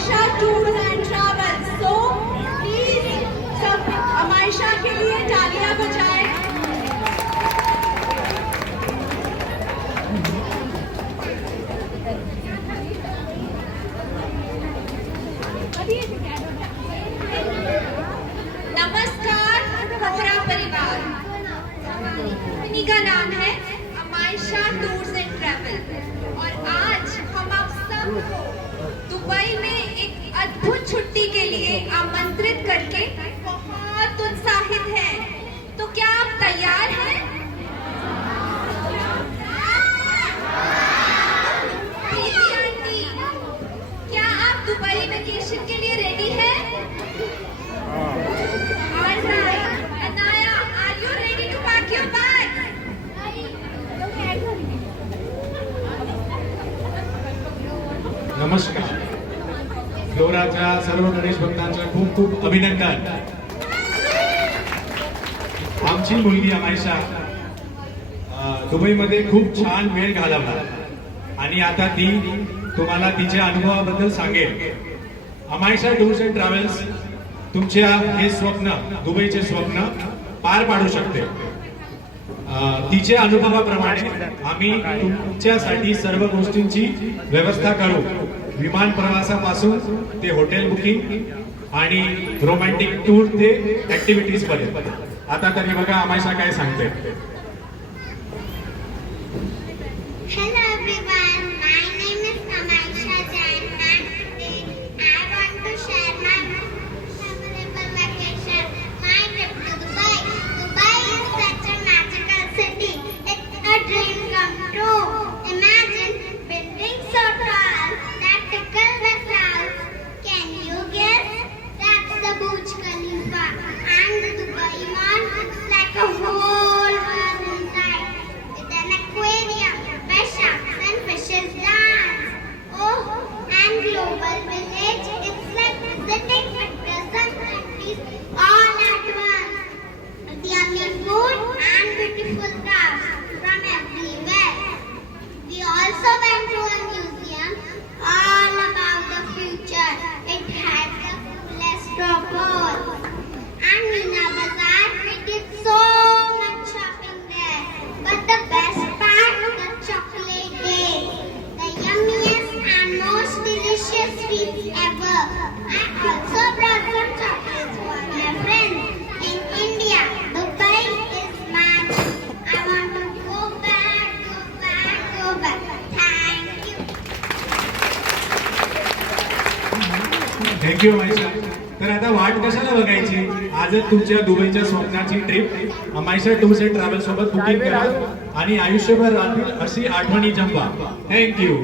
अमायशा tours and travels. So please सब अमायशा के लिए तालियां बजाएं। नमस्कार हजरा परिवार, कंपनी का नाम है अमायशा टूर्स एंड ट्रैवल और आज हम आप सबको दुबई में एक अद्भुत छुट्टी के लिए आमंत्रित करके बहुत उत्साहित हैं। तो क्या आप तैयार हैं? प्रीति आंटी, क्या आप दुबई वेकेशन के लिए रेडी हैं? नमस्कार. फ्लोराच्या सर्व गणेश भक्तांचे खूप खूप अभिनंदन. आमची मुलगी अमायशा दुबईमध्ये खूप छान वेळ घालवला आणि आता ती तुम्हाला तिच्या अनुभवाबद्दल सांगेल. अमायशा टूर्स अँड ट्रॅव्हल्स तुमच्या हे स्वप्न, दुबईचे स्वप्न पार पाडू शकते. तिच्या अनुभवाप्रमाणे आम्ही तुमच्यासाठी सर्व गोष्टींची व्यवस्था करू. विमान प्रवासापासून ते हॉटेल बुकिंग आणि रोमॅन्टिक टूर ते ऍक्टिव्हिटीज पर्यंत. आता तरी बघा अमायशा काय सांगते. Hello everyone, my name is Amaisha Jain and today I want to share my memorable vacation, my trip to Dubai. Dubai is such a magical city. It's a dream come true. Imagine buildings so tall that tickle the clouds. Can you guess? That's the Burj Khalifa. And the Dubai Mall looks like a whole world inside with an aquarium where sharks and fishes dance. Oh, and Global Village, it's like visiting a dozen countries all at once. Yummy food and beautiful crafts from everywhere. We also went to a museum all about the future. It had the coolest of all. And Meena Bazaar, we did so much shopping there. But the best part, the chocolate days. The yummiest and most delicious sweets ever. I also brought some chocolates for my friends. In India, Dubai is magic. I want to go back, go back, go back. Thank you. Thank you Amaysha. तर आता वाट कशाला बघायची, आजच तुमच्या दुबईच्या स्वप्नाची trip Amaysha tours and travels सोबत बुकिंग करा आणि आयुष्यभर राहतील अशी आठवणी जमवा. थँक्यू.